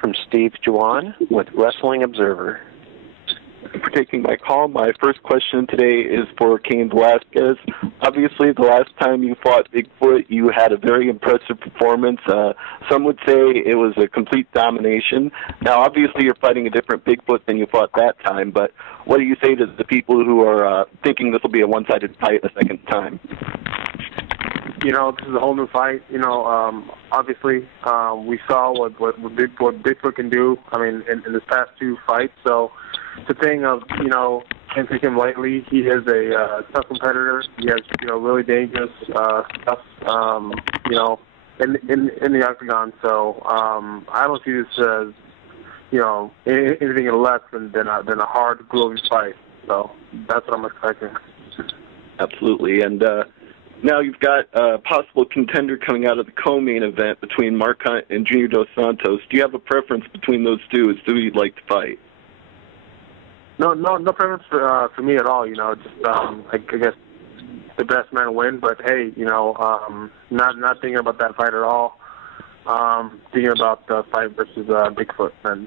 from Steve Juan with Wrestling Observer. For taking my call. My first question today is for Cain Velasquez. Obviously, the last time you fought Bigfoot, you had a very impressive performance. Some would say it was a complete domination. Now, obviously, you're fighting a different Bigfoot than you fought that time, but what do you say to the people who are thinking this will be a one-sided fight the second time? You know, this is a whole new fight. You know, obviously, we saw what Bigfoot can do, I mean, in his past two fights, so the thing of, you know, can't take him lightly. He is a tough competitor. He has, you know, really dangerous stuff, you know, in the octagon. So I don't see this as, you know, anything less than a hard, grueling fight. So that's what I'm expecting. Absolutely. And now you've got a possible contender coming out of the co-main event between Mark Hunt and Junior dos Santos. Do you have a preference between those two as to who you'd like to fight? No preference for me at all. You know, just I guess the best man win. But hey, you know, not thinking about that fight at all. Thinking about the fight versus Bigfoot, and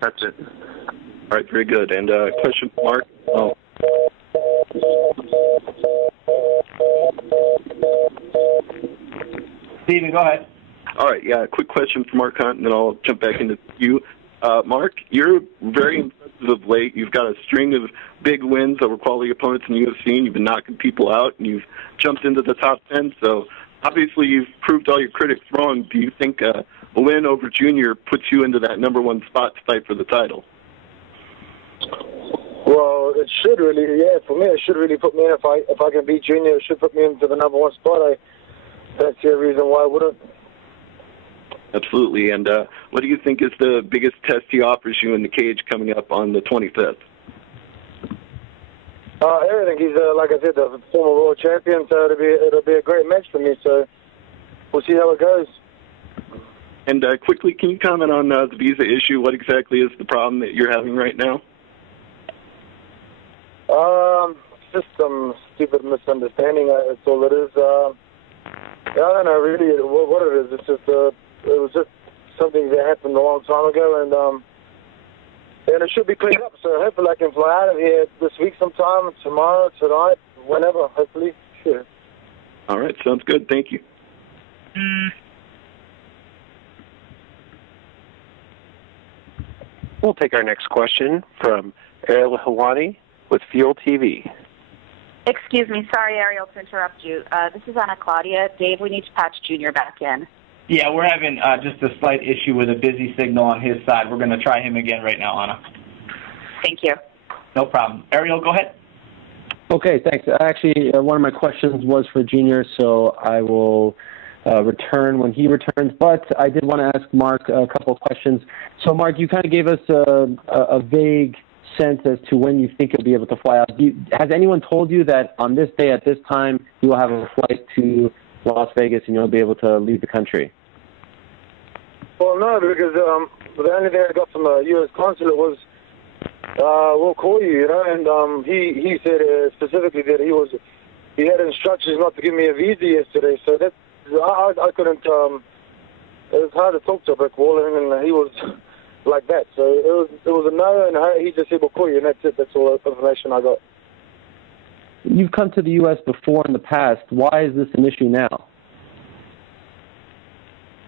that's it. All right, very good. And question for Mark. Oh. Steven, go ahead. All right, yeah, quick question for Mark Hunt, and then I'll jump back into you. Mark, you're very impressive of late. You've got a string of big wins over quality opponents in the UFC, and you've been knocking people out, and you've jumped into the top 10. So obviously you've proved all your critics wrong. Do you think a win over Junior puts you into that #1 spot to fight for the title? Well, it should really, yeah. For me, it should really put me in. If I can beat Junior, it should put me into the #1 spot. I don't see a reason why I wouldn't. Absolutely. And what do you think is the biggest test he offers you in the cage coming up on the 25th? Everything. He's, like I said, the former world champion, so it'll be a great match for me. So we'll see how it goes. And quickly, can you comment on the visa issue? What exactly is the problem that you're having right now? Just some stupid misunderstanding. That's all it is. I don't know really what it is. It's just it was just something that happened a long time ago, and it should be cleaned up. So hopefully I can fly out of here this week sometime, tomorrow, tonight, whenever. Hopefully, sure. All right, sounds good. Thank you. We'll take our next question from Ariel Helwani with Fuel TV. Excuse me. Sorry, Ariel, to interrupt you. This is Anna Claudia. Dave, we need to patch Junior back in. Yeah, we're having just a slight issue with a busy signal on his side. We're going to try him again right now, Anna. Thank you. No problem. Ariel, go ahead. Okay, thanks. Actually, one of my questions was for Junior, so I will return when he returns. But I did want to ask Mark a couple of questions. So, Mark, you kind of gave us a vague sense as to when you think you'll be able to fly out. Has anyone told you that on this day at this time you will have a flight to Las Vegas and you'll be able to leave the country? Well, no, because the only thing I got from the U.S. consulate was, we'll call you, you know, and he said specifically that he had instructions not to give me a visa yesterday, so that I couldn't, it was hard to talk to a brick wall, and he was like that, so it was a no, and he just said, we'll call you, and that's it, that's all the information I got. You've come to the U.S. before in the past. Why is this an issue now?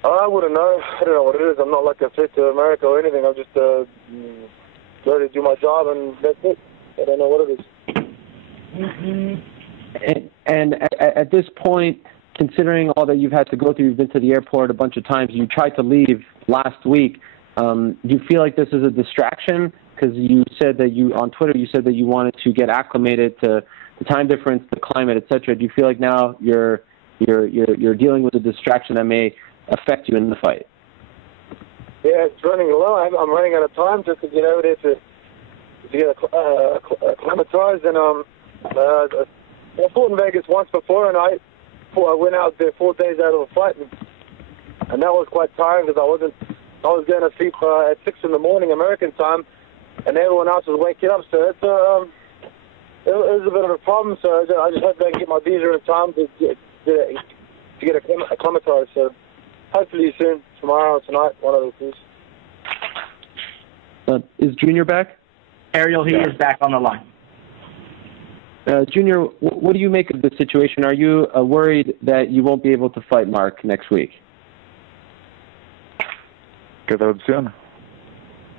I wouldn't know. I don't know what it is. I'm not like a threat to America or anything. I'm just go to do my job, and that's it. I don't know what it is. And at this point, considering all that you've had to go through, you've been to the airport a bunch of times, you tried to leave last week. Do you feel like this is a distraction? Because you said that on Twitter, you said that you wanted to get acclimated to the time difference, the climate, etc. Do you feel like now you're dealing with a distraction that may affect you in the fight? Yeah, it's running low. I'm running out of time just to get over there to get acclimatized. And I fought in Vegas once before, and I went out there 4 days out of the fight, and that was quite tiring because I was going to sleep at 6 in the morning American time, and everyone else was waking up. So it was a bit of a problem. So I just hope I can get my visa in time to get acclimatized. So hopefully soon, tomorrow or tonight, one of those things. Is Junior back? Ariel, he is back on the line. Junior, what do you make of the situation? Are you worried that you won't be able to fight Mark next week? ¿Qué está diciendo?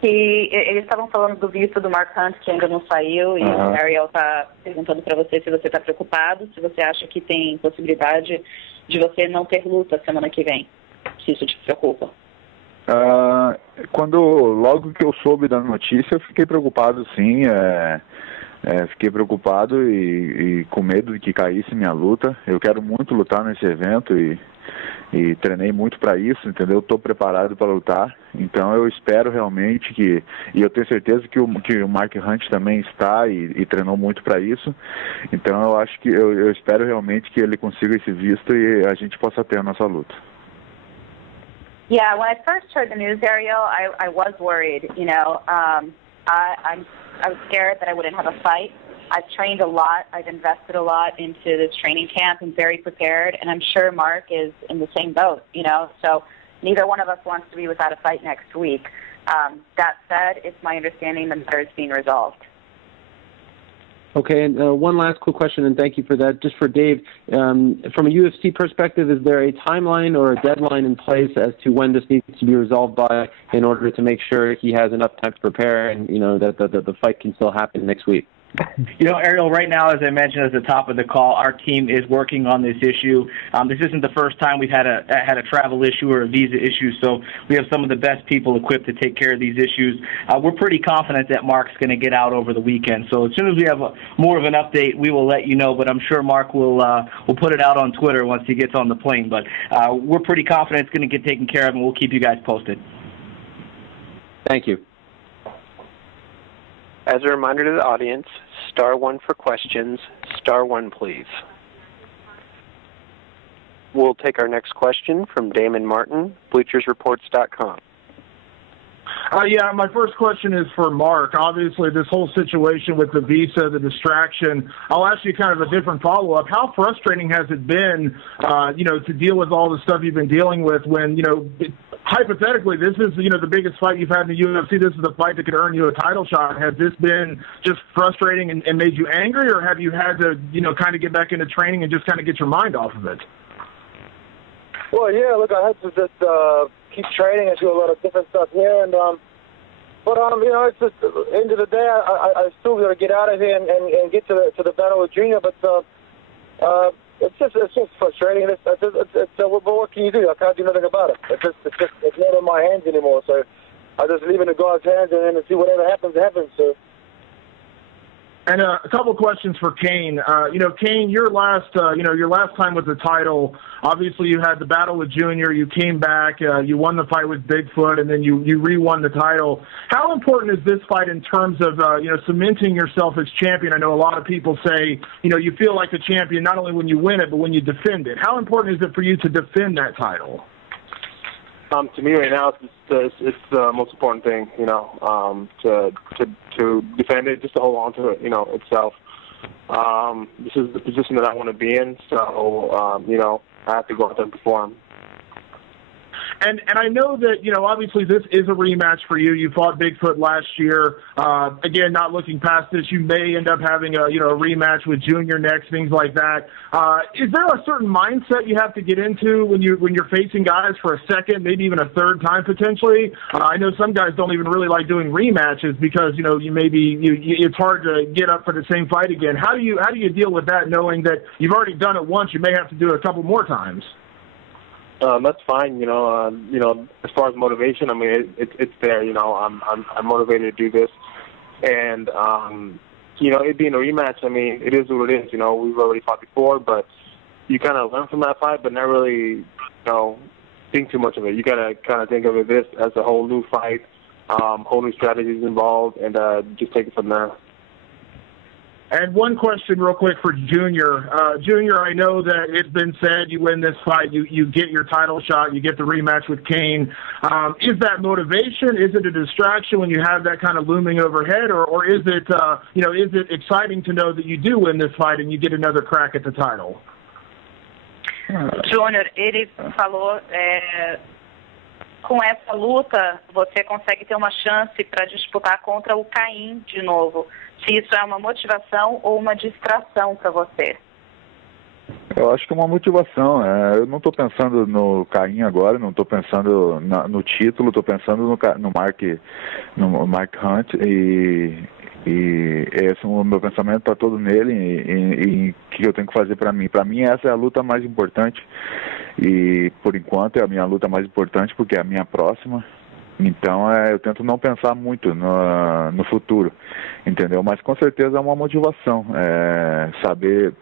Que eles estavam falando do visto do Mark Hunt, que ainda não saiu, e o Ariel está perguntando para você se você está preocupado, se você acha que tem possibilidade de você não ter luta semana que vem, se isso te preocupa. Logo que eu soube da notícia, eu fiquei preocupado, sim. Fiquei preocupado e com medo de que caísse minha luta. Eu quero muito lutar nesse evento e treinei muito para isso, entendeu? Estou preparado para lutar. Então eu espero realmente e eu tenho certeza que o Mark Hunt também está e treinou muito para isso. Então eu acho que eu espero realmente que ele consiga esse visto e a gente possa ter a nossa luta. Yeah, when I first heard the news, Ariel, I was worried. You know, I was scared that I wouldn't have a fight. I've trained a lot. I've invested a lot into this training camp. I'm very prepared, and I'm sure Mark is in the same boat. You know, so neither one of us wants to be without a fight next week. That said, it's my understanding the matter is being resolved. Okay, and one last quick question, and thank you for that. Just for Dave, from a UFC perspective, is there a timeline or a deadline in place as to when this needs to be resolved by in order to make sure he has enough time to prepare and, you know, that the fight can still happen next week? You know, Ariel, right now, as I mentioned at the top of the call, our team is working on this issue. This isn't the first time we've had a travel issue or a visa issue, so we have some of the best people equipped to take care of these issues. We're pretty confident that Mark's going to get out over the weekend. So as soon as we have more of an update, we will let you know. But I'm sure Mark will put it out on Twitter once he gets on the plane. But we're pretty confident it's going to get taken care of, and we'll keep you guys posted. Thank you. As a reminder to the audience, *1 for questions, *1 please. We'll take our next question from Damon Martin, BleachersReports.com. Yeah, my first question is for Mark. Obviously, this whole situation with the visa, the distraction, I'll ask you kind of a different follow-up. How frustrating has it been, to deal with all the stuff you've been dealing with when, hypothetically, this is, the biggest fight you've had in the UFC. This is the fight that could earn you a title shot. Has this been just frustrating and made you angry, or have you had to, kind of get back into training and just kind of get your mind off of it? Well, yeah, look, I had to just keep training and do a lot of different stuff here, and it's just at the end of the day, I still got to get out of here and get to the battle with Junior, but it's just frustrating. What can you do? I can't do nothing about it. It's not in my hands anymore. So I just leave it in God's hands and then see whatever happens happens. So. And a couple questions for Cain. Cain, your last time with the title, obviously you had the battle with Junior, you came back, you won the fight with Bigfoot, and then you re-won the title. How important is this fight in terms of, cementing yourself as champion? I know a lot of people say, you feel like the champion not only when you win it, but when you defend it. How important is it for you to defend that title? To me right now, it's the most important thing, to defend it, just to hold on to it, itself. This is the position that I want to be in, so, I have to go out there and perform. And I know that, obviously this is a rematch for you. You fought Bigfoot last year. Again, not looking past this, you may end up having a rematch with Junior next, things like that. Is there a certain mindset you have to get into when you're facing guys for a second, maybe even a third time potentially? I know some guys don't even really like doing rematches because, it's hard to get up for the same fight again. How do you deal with that, knowing that you've already done it once, you may have to do it a couple more times? That's fine, as far as motivation, I mean, it's there, I'm motivated to do this. And, it being a rematch, I mean, it is what it is, we've already fought before, but you kind of learn from that fight, but not really, think too much of it. You got to kind of think of this as a whole new fight, whole new strategies involved, and just take it from there. And one question real quick for Junior. Junior, I know that it's been said you win this fight, you get your title shot, you get the rematch with Cain. Is that motivation? Is it a distraction when you have that kind of looming overhead? Or is it, is it exciting to know that you do win this fight and you get another crack at the title? Junior, ele falou... com essa luta você consegue ter uma chance para disputar contra o Cain de novo. Se isso é uma motivação ou uma distração para você. Eu acho que é uma motivação. Eu não estou pensando no Cain agora, não estou pensando no título, estou pensando no Mark Hunt e esse, o meu pensamento está todo nele e o que eu tenho que fazer para mim. Para mim essa é a luta mais importante e por enquanto é a minha luta mais importante porque é a minha próxima. Então eu tento não pensar muito no futuro, entendeu? Mas com certeza é uma motivação, saber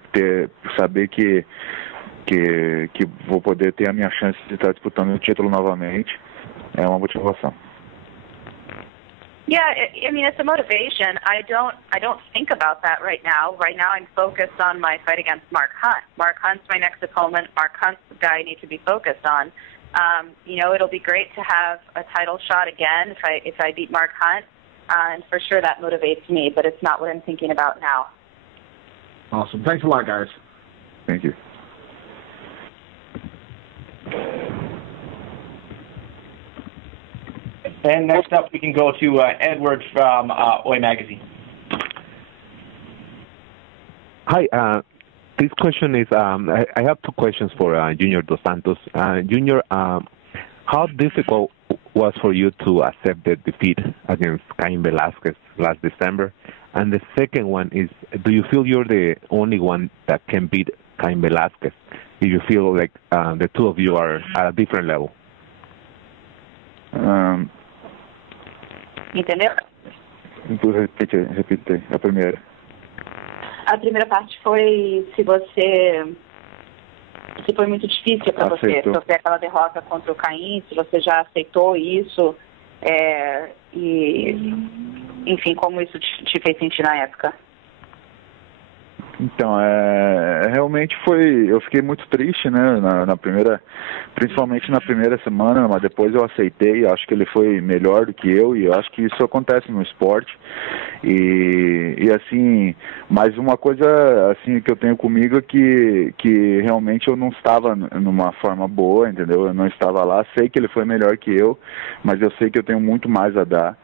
que vou poder ter a minha chance de estar disputando o título novamente é uma motivação. Yeah, I mean it's a motivation. I don't think about that right now. Right now I'm focused on my fight against Mark Hunt. Mark Hunt's my next opponent. Mark Hunt's the guy I need to be focused on. It'll be great to have a title shot again if I beat Mark Hunt, and for sure that motivates me, but it's not what I'm thinking about now. Awesome. Thanks a lot, guys. Thank you. And next up, we can go to Edward from Oi Magazine. Hi. This question is, I have two questions for Junior dos Santos. Junior, how difficult was for you to accept the defeat against Cain Velasquez last December? And the second one is, do you feel you're the only one that can beat Cain Velasquez? Do you feel like the two of you are at a different level? Entendeu? Repite a primeira. A primeira parte foi se foi muito difícil para você sofrer aquela derrota contra o Cain, se você já aceitou isso, e enfim, como isso te fez sentir na época. Então, realmente eu fiquei muito triste, né, principalmente na primeira semana, mas depois eu aceitei, acho que ele foi melhor do que eu, e eu acho que isso acontece no esporte, e assim, mas uma coisa, assim, que eu tenho comigo é que realmente eu não estava numa forma boa, entendeu, eu não estava lá, sei que ele foi melhor que eu, mas eu sei que eu tenho muito mais a dar.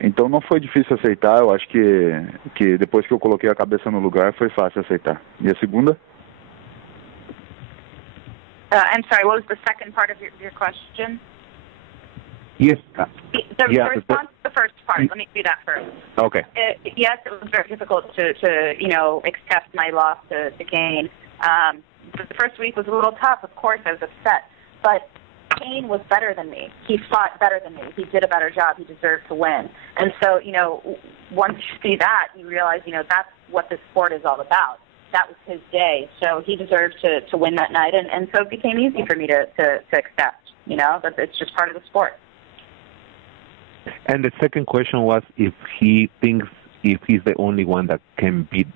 Então não foi difícil aceitar, eu acho que depois que eu coloquei a cabeça no lugar foi fácil aceitar. E a segunda? I'm sorry, what was the second part of your question? Yes. The response to the first part, let me do that first. Okay. Yes, it was very difficult to accept my loss to Cain. The first week was a little tough, of course I was upset, but Cain was better than me. He fought better than me. He did a better job. He deserved to win. And so, once you see that, you realize, that's what this sport is all about. That was his day. So he deserved to win that night. And so it became easy for me to accept, that it's just part of the sport. And the second question was if he thinks if he's the only one that can beat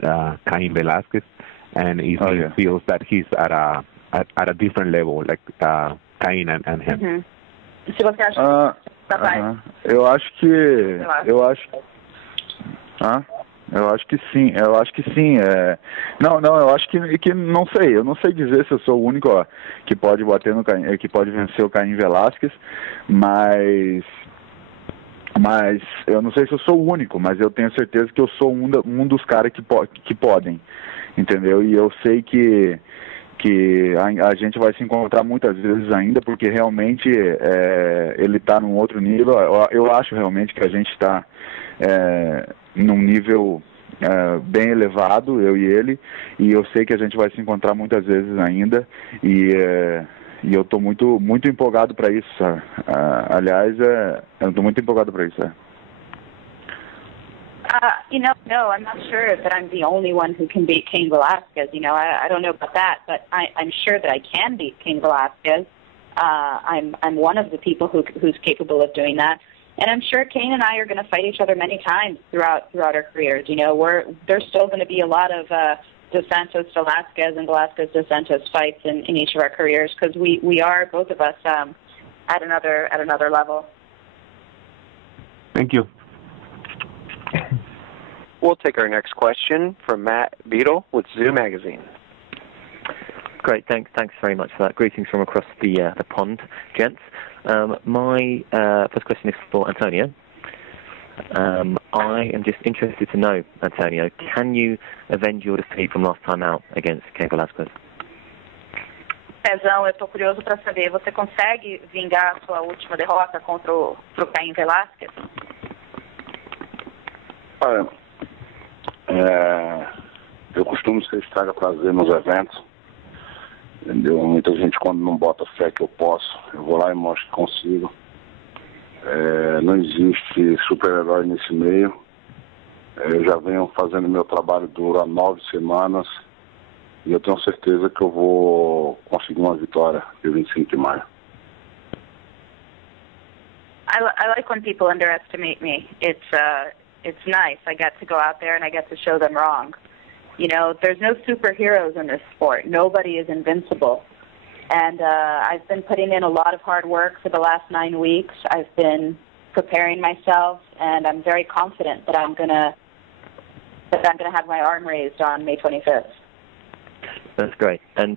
Cain Velasquez, and if he feels that he's at a different level, like Cain and him. Mm-hmm. Se você acha eu acho que sim. Eu acho que sim. Eu acho que não sei. Eu não sei dizer se eu sou o único que pode bater no Cain, que pode vencer o Cain Velasquez, mas eu não sei se eu sou o único, mas eu tenho certeza que eu sou um dos caras que podem, entendeu? E eu sei que a gente vai se encontrar muitas vezes ainda, porque realmente ele está num outro nível. Eu acho realmente que a gente está num nível bem elevado, eu e ele, e eu sei que a gente vai se encontrar muitas vezes ainda, e eu estou muito, muito empolgado para isso, sabe? Aliás, eu estou muito empolgado para isso. No, I'm not sure that I'm the only one who can beat Cain Velasquez. I don't know about that, but I'm sure that I can beat Cain Velasquez. I'm one of the people who's capable of doing that. And I'm sure Cain and I are going to fight each other many times throughout our careers. There's still going to be a lot of Dos Santos Velasquez and Velasquez Dos Santos fights in each of our careers, because we are, both of us, at another level. Thank you. We'll take our next question from Matt Beadle with Zoo Magazine. Great, thanks very much for that. Greetings from across the pond, gents. My first question is for Antonio. I am just interested to know, Antonio, can you avenge your defeat from last time out against Cain Velasquez? Pezão, eu estou curioso para saber, você consegue vingar a sua última derrota contra o Cain Velasquez? Olha, eu costumo ser estraga-prazer nos eventos, entendeu? Muita gente, quando não bota fé que eu posso, eu vou lá e mostro que consigo. Não existe super-herói nesse meio. Eu já venho fazendo meu trabalho duro há 9 semanas e eu tenho certeza que eu vou conseguir uma vitória dia 25 de maio. I like when people underestimate me. It's nice. I get to go out there and I get to show them wrong. You know, there's no superheroes in this sport. Nobody is invincible. And I've been putting in a lot of hard work for the last 9 weeks. I've been preparing myself, and I'm very confident that I'm gonna have my arm raised on May 25th. That's great. And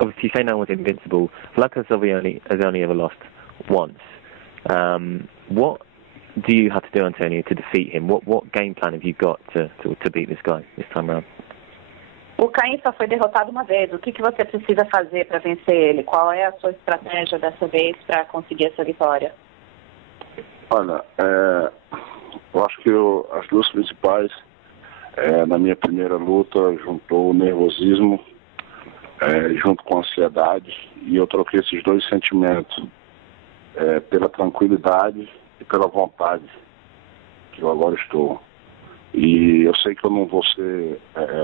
obviously, you say no one's invincible. Velasquez has only ever lost once. What do you have to do, Antonio, to defeat him? What game plan have you got to beat this guy this time around? O Cain só foi derrotado uma vez. O que você precisa fazer para vencer ele? Qual é a sua estratégia dessa vez para conseguir essa vitória? Olha, eu acho que as duas principais, na minha primeira luta, juntou o nervosismo junto com a ansiedade, e eu troquei esses dois sentimentos pela tranquilidade e pela vontade que eu agora estou. E eu sei que eu não vou ser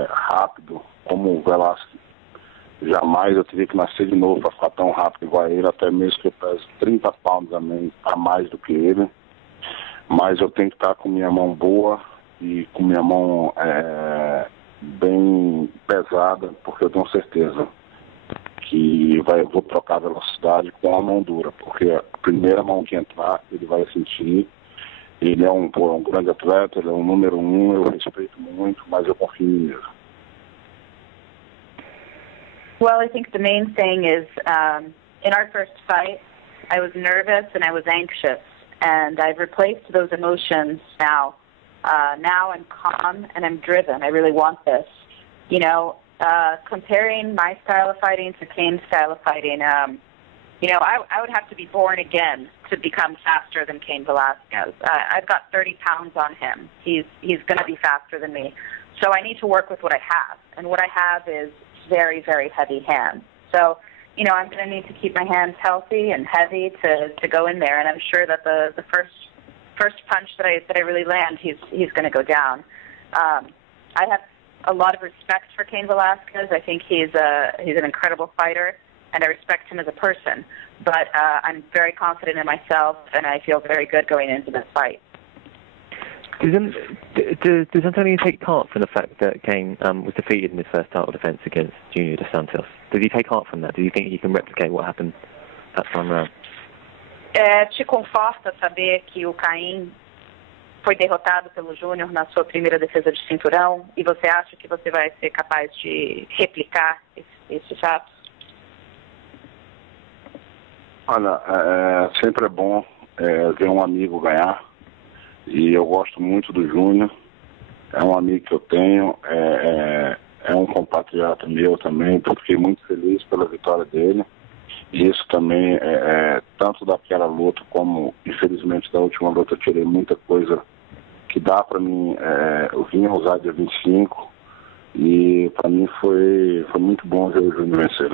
rápido como o Velasquez. Jamais eu teria que nascer de novo para ficar tão rápido igual a ele, até mesmo que eu peso 30 pounds a mais do que ele. Mas eu tenho que estar com minha mão boa e com minha mão bem pesada, porque eu tenho certeza que eu vou trocar a velocidade com a mão dura, porque a primeira mão que entrar, ele vai sentir. Ele é um grande atleta, ele é um número 1, eu respeito muito, mas eu confio em mim mesmo. Well, I think the main thing is, in our first fight, I was nervous and I was anxious, and I've replaced those emotions now. Now I'm calm and I'm driven. I really want this. You know, comparing my style of fighting to Cain's style of fighting, you know, I would have to be born again to become faster than Cain Velasquez. I've got 30 pounds on him. He's going to be faster than me. So I need to work with what I have. And what I have is very, very heavy hands. So, you know, I'm going to need to keep my hands healthy and heavy to go in there. And I'm sure that the first punch that I really land, he's going to go down. I have a lot of respect for Cain Velasquez. I think he's an incredible fighter, and I respect him as a person. But I'm very confident in myself, and I feel very good going into this fight. Does Antonio take heart from the fact that Cain was defeated in his first title defense against Junior dos Santos? Does he take heart from that? Do you think he can replicate what happened that time around? Te conforta saber que o Cain foi derrotado pelo Júnior na sua primeira defesa de cinturão, e você acha que você vai ser capaz de replicar esse fato? Olha, sempre é bom ver um amigo ganhar, e eu gosto muito do Júnior. É um amigo que eu tenho, é um compatriota meu também, então fiquei muito feliz pela vitória dele. E isso também, tanto daquela luta como, infelizmente, da última luta, eu tirei muita coisa que dá para mim. Eu vim a usar dia 25 e para mim foi muito bom ver o Júnior vencer.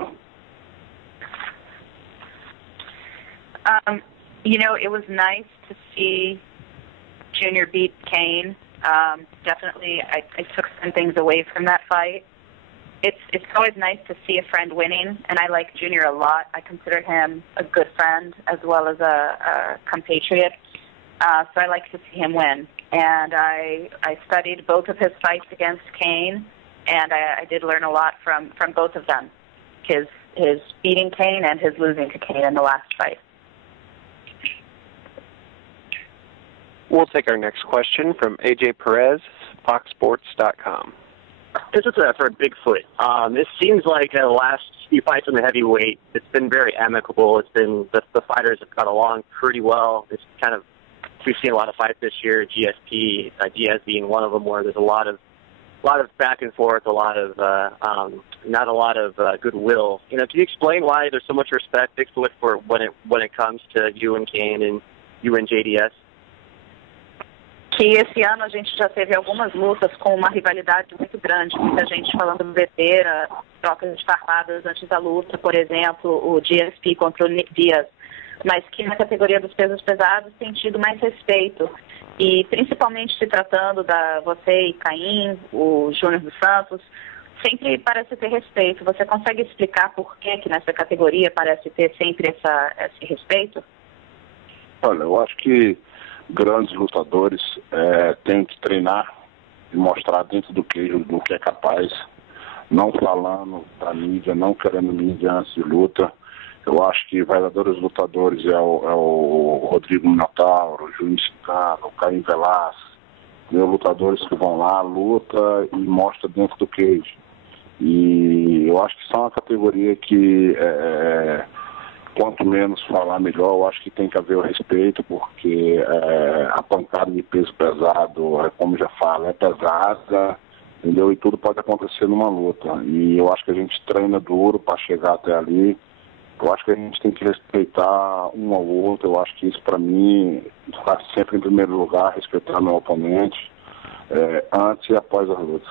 You know, it was nice to see Junior beat Cain. Definitely, I took some things away from that fight. It's always nice to see a friend winning, and I like Junior a lot. I consider him a good friend as well as a compatriot. So I like to see him win. And I studied both of his fights against Cain, and I did learn a lot from both of them, his beating Cain and his losing to Cain in the last fight. We'll take our next question from AJ Perez, FoxSports.com. This is for Bigfoot. This seems like the last few fights in the heavyweight, it's been very amicable. It's been the fighters have got along pretty well. It's kind of we've seen a lot of fights this year. GSP, Diaz being one of them, where there's a lot of back and forth, a lot of not a lot of goodwill. Can you explain why there's so much respect, Bigfoot, for when it comes to you and Cain and you and JDS? Que esse ano a gente já teve algumas lutas com uma rivalidade muito grande, muita gente falando bebeira, trocas de farpadas antes da luta, por exemplo, o GSP contra o Nick Diaz, mas que na categoria dos pesos pesados tem tido mais respeito. E principalmente se tratando da você e Cain, o Junior dos Santos, sempre parece ter respeito. Você consegue explicar por que nessa categoria parece ter sempre esse respeito? Olha, eu acho que grandes lutadores têm que treinar e mostrar dentro do que é capaz, não falando da mídia, não querendo mídia antes de luta. Eu acho que verdadeiros lutadores é o Rodrigo Minotauro, o Junior dos Santos, o Cain Velasquez, lutadores que vão lá, luta e mostra dentro do cage. E eu acho que são uma categoria que quanto menos falar melhor. Eu acho que tem que haver o respeito, porque a pancada de peso pesado, como já fala, é pesada, entendeu? E tudo pode acontecer numa luta. E eu acho que a gente treina duro para chegar até ali. Eu acho que a gente tem que respeitar um ao outro. Eu acho que isso, para mim, está sempre em primeiro lugar, respeitar meu oponente, antes e após a luta.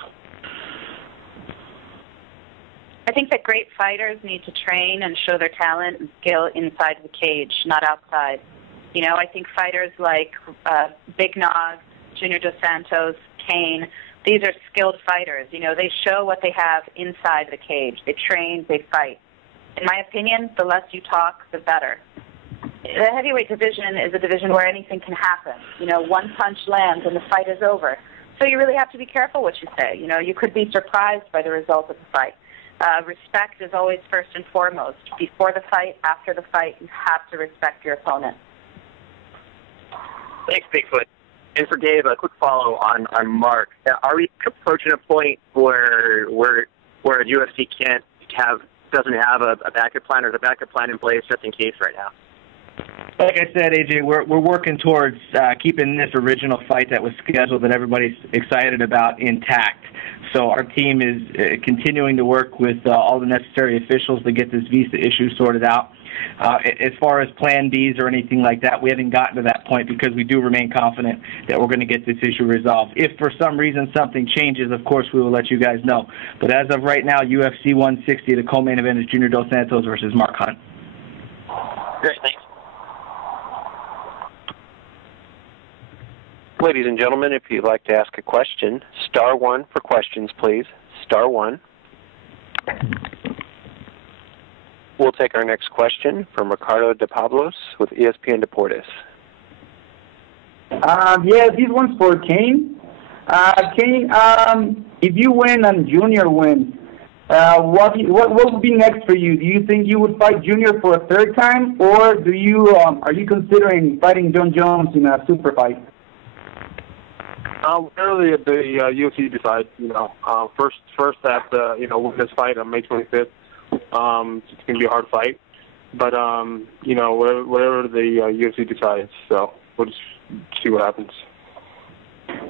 I think that great fighters need to train and show their talent and skill inside the cage, not outside. I think fighters like Big Nog, Junior dos Santos, Cain, these are skilled fighters. They show what they have inside the cage. They train, they fight. In my opinion, the less you talk, the better. The heavyweight division is a division where anything can happen. One punch lands and the fight is over. So you really have to be careful what you say. You could be surprised by the result of the fight. Respect is always first and foremost. Before the fight, after the fight, you have to respect your opponent. Thanks, Bigfoot. And for Dave, a quick follow on Mark. Are we approaching a point where UFC doesn't have a backup plan, or the backup plan in place just in case right now? Like I said, AJ, we're working towards keeping this original fight that was scheduled that everybody's excited about intact. So our team is continuing to work with all the necessary officials to get this visa issue sorted out. As far as plan Bs or anything like that, we haven't gotten to that point because we do remain confident that we're going to get this issue resolved. If for some reason something changes, of course, we will let you guys know. But as of right now, UFC 160, the co-main event is Junior dos Santos versus Mark Hunt. Great, thanks. Ladies and gentlemen, if you'd like to ask a question, *1 for questions, please. *1. We'll take our next question from Ricardo de Pablos with ESPN Deportes. This one's for Cain. Cain, if you win and Junior wins, what would be next for you? Do you think you would fight Junior for a third time, or are you considering fighting John Jones in a super fight? Whatever the UFC decides, first have to, win this fight on May 25th. It's going to be a hard fight, but whatever the UFC decides, so we'll just see what happens.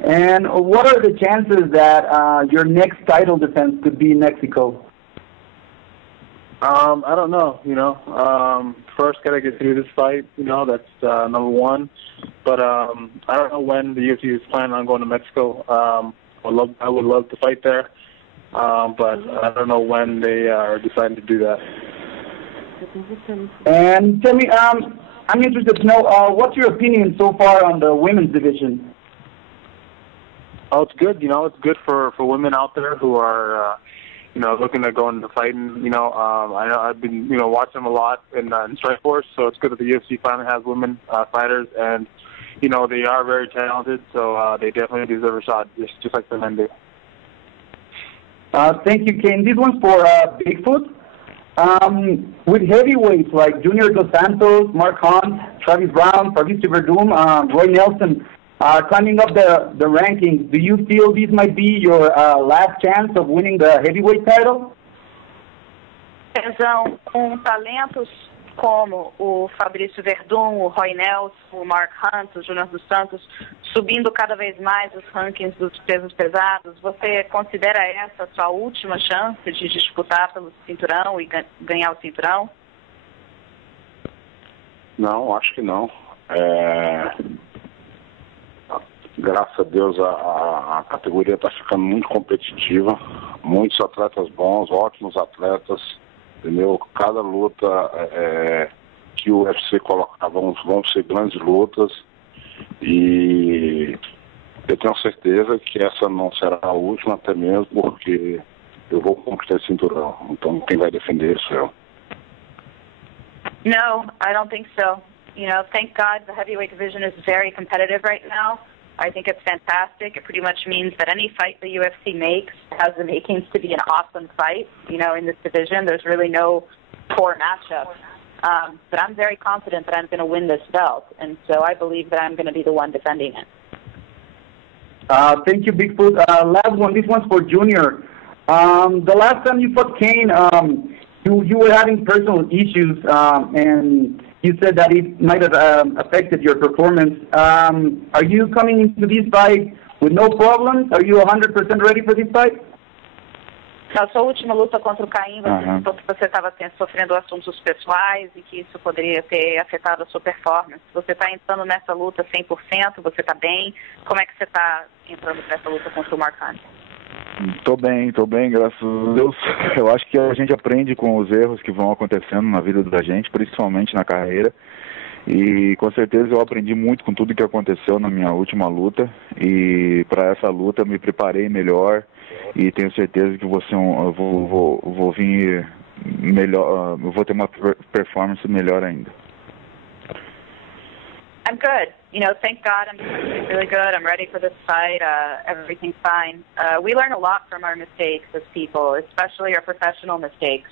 And what are the chances that your next title defense could be in Mexico? I don't know. First got to get through this fight. That's number one. But I don't know when the UFC is planning on going to Mexico. I would love to fight there, but I don't know when they are deciding to do that. And tell me, I'm interested to know what's your opinion so far on the women's division? Oh, it's good. It's good for women out there who are. Looking at going into fighting. I've been, watching them a lot in Strikeforce, so it's good that the UFC finally has women fighters, and, they are very talented, so they definitely deserve a shot, just like the men do. Thank you, Cain. This one's for Bigfoot. With heavyweights like Junior dos Santos, Mark Hunt, Travis Brown, Fabricio Verdum, Roy Nelson, climbing up the rankings, do you feel this might be your last chance of winning the heavyweight title? Pezão, com talentos como o Fabrício Verdun, o Roy Nelson, o Mark Hunt, o Junior dos Santos, subindo cada vez mais os rankings dos pesos pesados, você considera essa a sua última chance de disputar pelo cinturão e ganhar o cinturão? Não, acho que não. Graças a Deus a categoria está ficando muito competitiva, muitos atletas bons, ótimos atletas, entendeu? Cada luta que o UFC colocar vão ser grandes lutas e eu tenho certeza que essa não será a última, até mesmo porque eu vou conquistar esse cinturão, então quem vai defender isso é eu. No, I don't think so. You know, thank God the heavyweight division is very competitive right now. I think it's fantastic. It pretty much means that any fight the UFC makes has the makings to be an awesome fight. You know, in this division, there's really no poor matchups. But I'm very confident that I'm going to win this belt, and so I believe that I'm going to be the one defending it. Thank you, Bigfoot. Last one. This one's for Junior. The last time you fought Cain, you were having personal issues, and you said that it might have affected your performance. Are you coming into this fight with no problems? Are you 100% ready for this fight? Na sua última luta contra o Cain, você citou que você estava sofrendo assuntos pessoais e que isso poderia ter afetado a sua performance. Você está entrando nessa luta 100%? Você está bem? Como é que você está entrando nessa luta contra o Mark Hunt? Tô bem, graças a Deus. Eu acho que a gente aprende com os erros que vão acontecendo na vida da gente, principalmente na carreira. E com certeza eu aprendi muito com tudo que aconteceu na minha última luta. E para essa luta eu me preparei melhor e tenho certeza que eu vou vir melhor, eu vou ter uma performance melhor ainda. I'm good. You know, thank God I'm really good. I'm ready for this fight. Everything's fine. We learn a lot from our mistakes as people, especially our professional mistakes.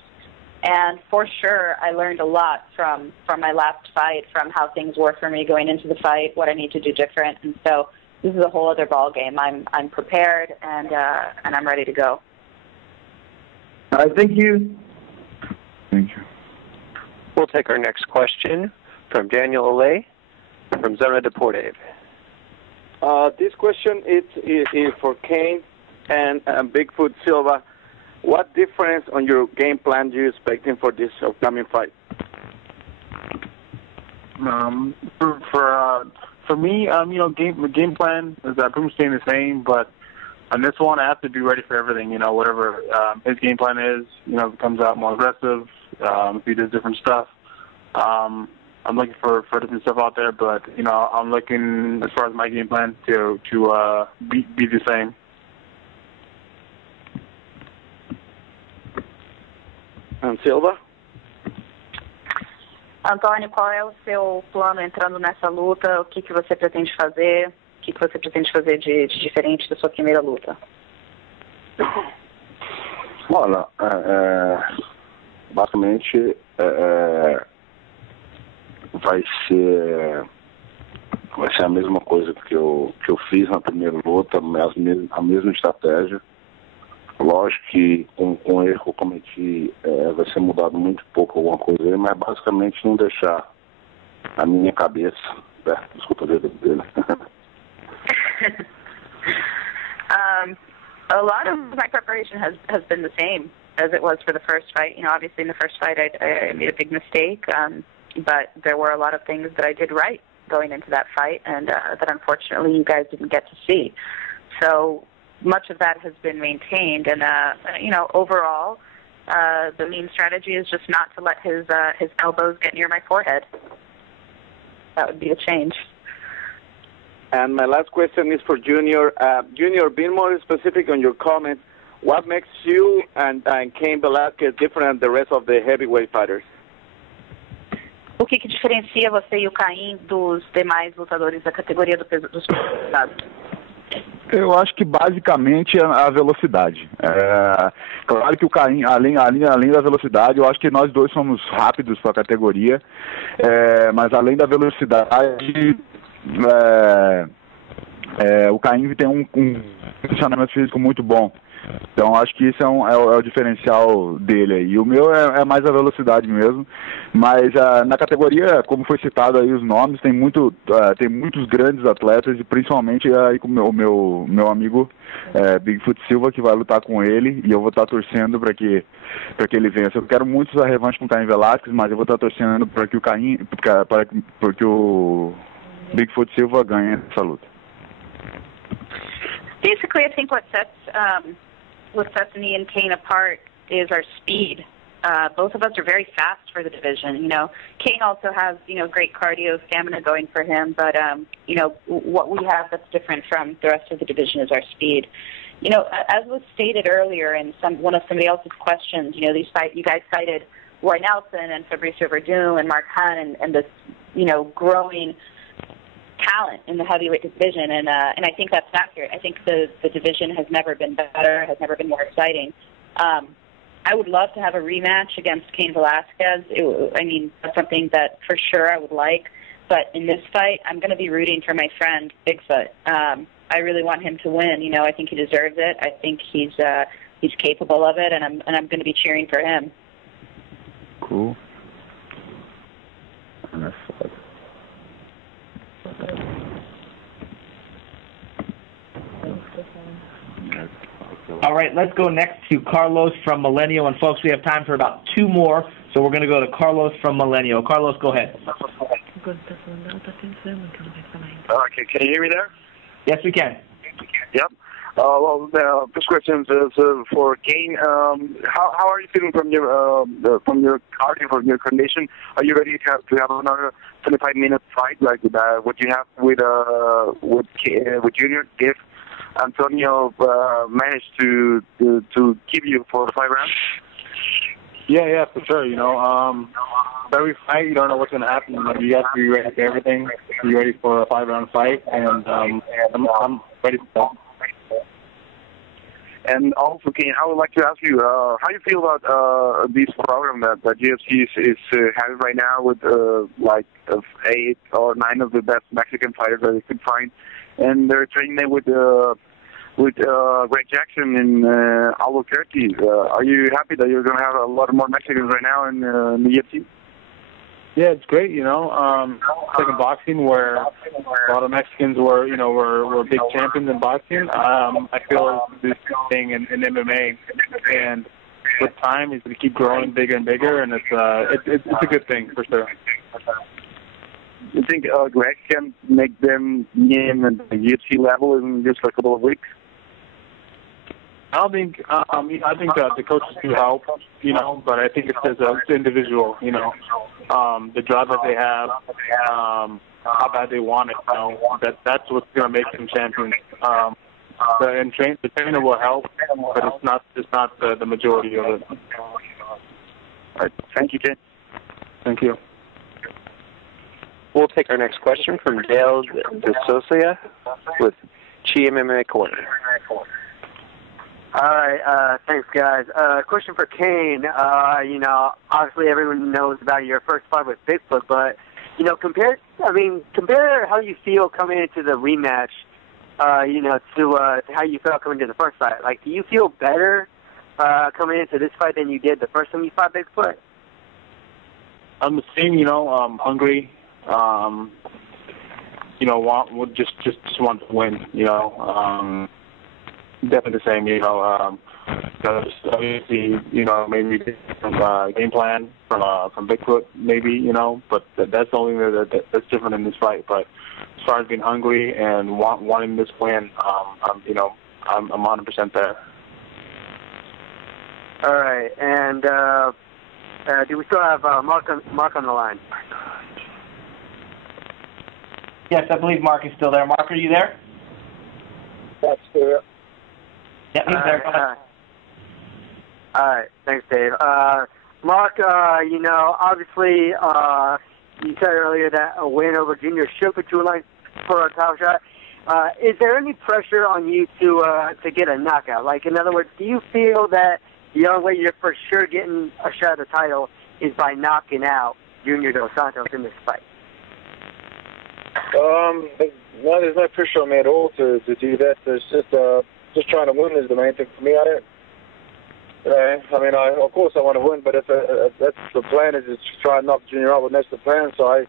And for sure, I learned a lot from my last fight, from how things were for me going into the fight, what I need to do different. And so this is a whole other ball game. I'm prepared and I'm ready to go. All right, thank you. Thank you. We'll take our next question from Daniel Olay from Zona Deportive. This question is for Cain and Bigfoot Silva. What difference on your game plan do you expecting for this upcoming fight? For me, you know, game plan is pretty much staying the same, but on this one, I have to be ready for everything. You know, whatever his game plan is, you know, if it comes out more aggressive, if he does different stuff. I'm looking for different stuff out there, but you know, I'm looking as far as my game plan to be the same. And Silva? Antônio, qual é o seu plano entrando nessa luta? O que você pretende fazer? O que você pretende fazer de diferente da sua primeira luta? Olha, basicamente vai ser a mesma coisa que eu fiz na primeira luta, a mesma estratégia. Lógico que com o erro que eu cometi vai ser mudado muito pouco alguma coisa aí, mas basicamente não deixar a minha cabeça perto dos cotovelos dele. A lot of my preparation has been the same as it was for the first fight. You know, obviously in the first fight I made a big mistake, but there were a lot of things that I did right going into that fight, and that unfortunately you guys didn't get to see. So much of that has been maintained, and you know, overall, the main strategy is just not to let his elbows get near my forehead. That would be a change. And my last question is for Junior. Junior, being more specific on your comment, what makes you and Cain Velasquez different than the rest of the heavyweight fighters? O que diferencia você e o Cain dos demais lutadores da categoria dos pesos pesados? Eu acho que basicamente é a velocidade. Claro que o Cain, além da velocidade, eu acho que nós dois somos rápidos para a categoria, mas além da velocidade, o Cain tem um funcionamento físico muito bom. Então acho que isso é o diferencial dele aí. E o meu é mais a velocidade mesmo. Mas na categoria, como foi citado aí os nomes, tem muitos grandes atletas e principalmente aí com o meu amigo Bigfoot Silva, que vai lutar com ele, e eu vou estar torcendo para que ele vença. Eu quero muito a revanche com o Cain Velasquez, mas eu vou estar torcendo para que o Bigfoot Silva ganhe essa luta. Basically, I think what sets me and Cain apart is our speed. Both of us are very fast for the division. You know, Cain also has, great cardio, stamina going for him, but, what we have that's different from the rest of the division is our speed. You know, as was stated earlier in one of somebody else's questions, you guys cited Roy Nelson and Fabricio Verdun and Mark Hunt and this, growing talent in the heavyweight division, and I think that's accurate. I think the division has never been better, has never been more exciting. I would love to have a rematch against Cain Velasquez. That's something that for sure I would like. But in this fight, I'm going to be rooting for my friend Bigfoot. I really want him to win. I think he deserves it. I think he's capable of it, and I'm going to be cheering for him. Cool. All right, let's go next to Carlos from Millennial. And, folks, we have time for about two more, so we're going to go to Carlos from Millennial. Carlos, go ahead. Okay, can you hear me there? Yes, we can. Yep. Well, the first question is for Cain. How are you feeling from your cardio, from your condition? Are you ready to have another 25-minute fight like what you have with Junior? If Antonio managed to keep you for the 5 rounds? Yeah, for sure. Every fight, you don't know what's going to happen. You have to be ready for everything. Be ready for a 5-round fight, and I'm ready for that. And also, Cain, I would like to ask you, how do you feel about this program that UFC is having right now with 8 or 9 of the best Mexican fighters that they could find, and they're training them with Greg Jackson and Albuquerque. Are you happy that you're going to have a lot more Mexicans right now in the UFC? Yeah, it's great. It's like in boxing where a lot of Mexicans were big champions in boxing. I feel this thing in MMA, and with time, it's going to keep growing bigger and bigger, and it's a good thing for sure. You think Greg can make them in the UFC level in just a couple of weeks? I don't think. I think the coaches do help, but I think it's an individual. The drive that they have, how bad they want it. That's what's going to make them champions. The trainer will help, but it's not the majority of it. All right. Thank you, Cain. Thank you. We'll take our next question from Dale DeSocia with Chi MMA Corner. All right, thanks, guys. Question for Cain. Obviously everyone knows about your first fight with Bigfoot, but compare how you feel coming into the rematch. To how you felt coming into the first fight. Like, do you feel better coming into this fight than you did the first time you fought Bigfoot? I'm the same. I'm hungry. Just want to win. Definitely the same, obviously, maybe different game plan from Bigfoot, maybe, but that's the only thing that's different in this fight. But as far as being hungry and wanting this win, I'm 100% there. All right, and do we still have Mark on the line? Yes, I believe Mark is still there. Mark, are you there? That's there. Yeah, he's there. Go ahead. All right, thanks, Dave. Mark, obviously, you said earlier that a win over Junior should put you in line for a title shot. Is there any pressure on you to get a knockout? Like, in other words, do you feel that the only way you're for sure getting a shot at the title is by knocking out Junior dos Santos in this fight? No, there's no pressure on me at all to do that. There's just trying to win is the main thing for me. I don't. I mean, of course I want to win, but if that's the plan is to try and knock Junior out, that's the plan. So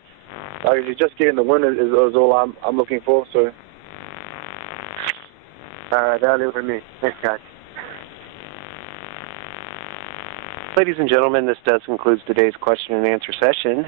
just getting the win is all I'm looking for. So. That'll do it for me. Thanks, guys. Ladies and gentlemen, this does conclude today's question and answer session.